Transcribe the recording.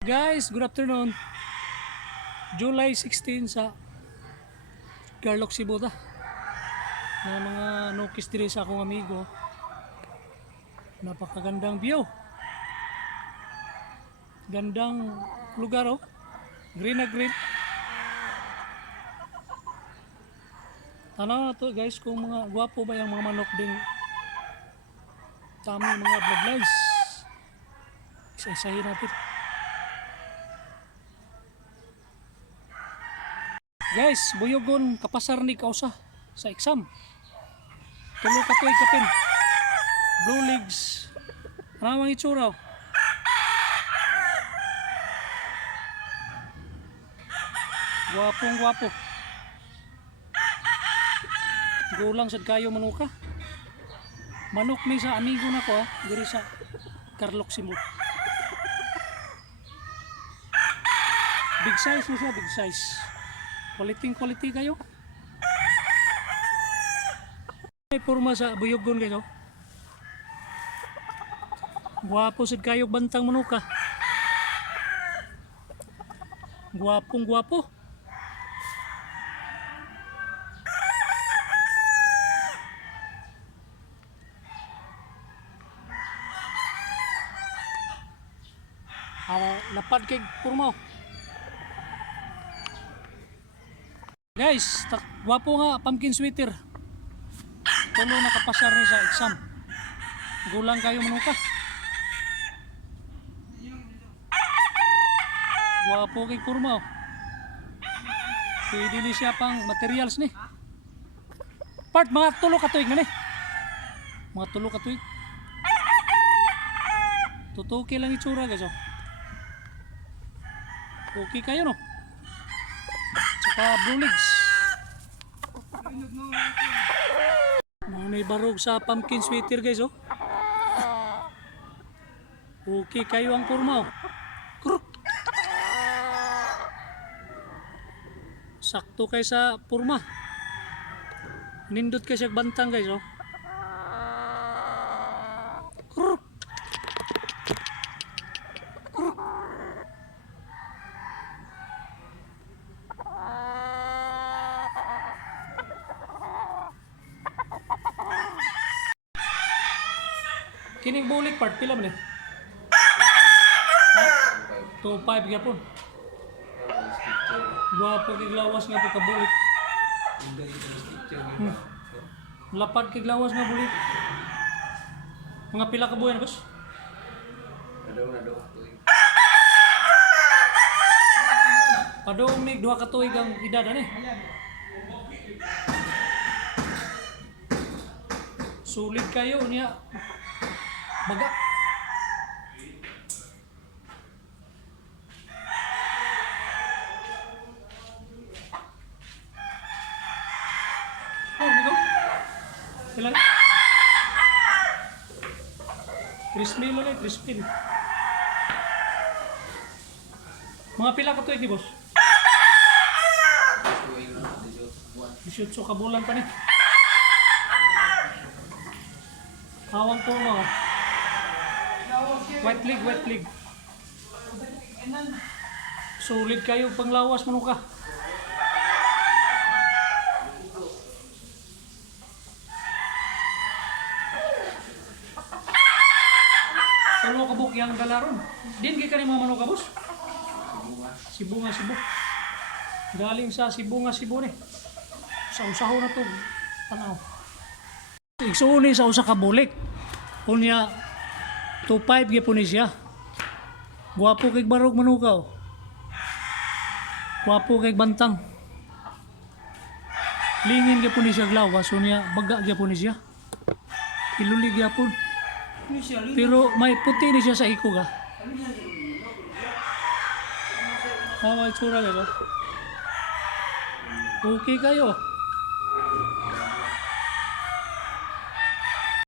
Guys, good afternoon. July 16 sa Garlock, Cebu ta. Na mga nukis diri sa akong amigo. Napakagandang view. Gandang lugar oh. Green na green. Tanaw na to guys kung mga gwapo ba yung mga manok din. Tami mga bloodlines. Isa-isahin natin. Guys, buyogon kapasar ni kausa sa exam. Tulo ka tuig kapin. Blue legs. Ano ang itsura? Gwapong gwapo. Gulang sad kayo manuka. Manok ni sa amigo na ko diri sa Garlock, Cebu. Big size na siya, big size. Quality kayo. May porma sa buyogon kayo. Gwapo sad kayo bantang manuka. Gwapong gwapo. Lapad kay porma. Guys, gwapo nga pumpkin sweater. Tulo nakapasar ni sa exam. Gulang kayo manuka. Gwapo kay porma. Pwede ni siya pang materials ni. Part mga tulo ka tuig na ni. Mga tulo ka tuig. Tutuki lang itsura guys oh. Okay kayo no. Tsaka blue legs. May barog sa pumpkin sweater guys oh. Okay kayo ang porma oh. Kruk. Sakto kay sa porma. Nindot kay siya bantang guys oh. Kruk. Kruk. Kining bulik part pila man eh? 2.5 gyapon. Gwapo kay lawas nga pagkabulik. Lapad kay lawas nga bulik. Mga pila ka buwan boss? Padong ni 2 ka tuig ang edad ani. Sulit kayo niya. Baga. Oh, nigo. Kailan? Crispy lang eh, crispy. Mga pila ka tuig ni boss? 18 ka bulan pa ni. Hawang po mo. White leg. Sulit kayo panglawas manuka. Salo ka buk yang galaron. Din gi kani mga manuka boss? Cebu. Galing sa Cebu ni. Sa usaho na to. Tanaw. Igsuuni sa usa ka bulik. Unya 2.5 gyapon ni siya. Gwapo kay barog manuka. Gwapo kay bantang. Lingin gyapon ni siya glawas, unya baga gyapon ni siya. Ilulig gyapon. Pero may puti ni siya sa ikog ha. May tsura guys. Okay kayo.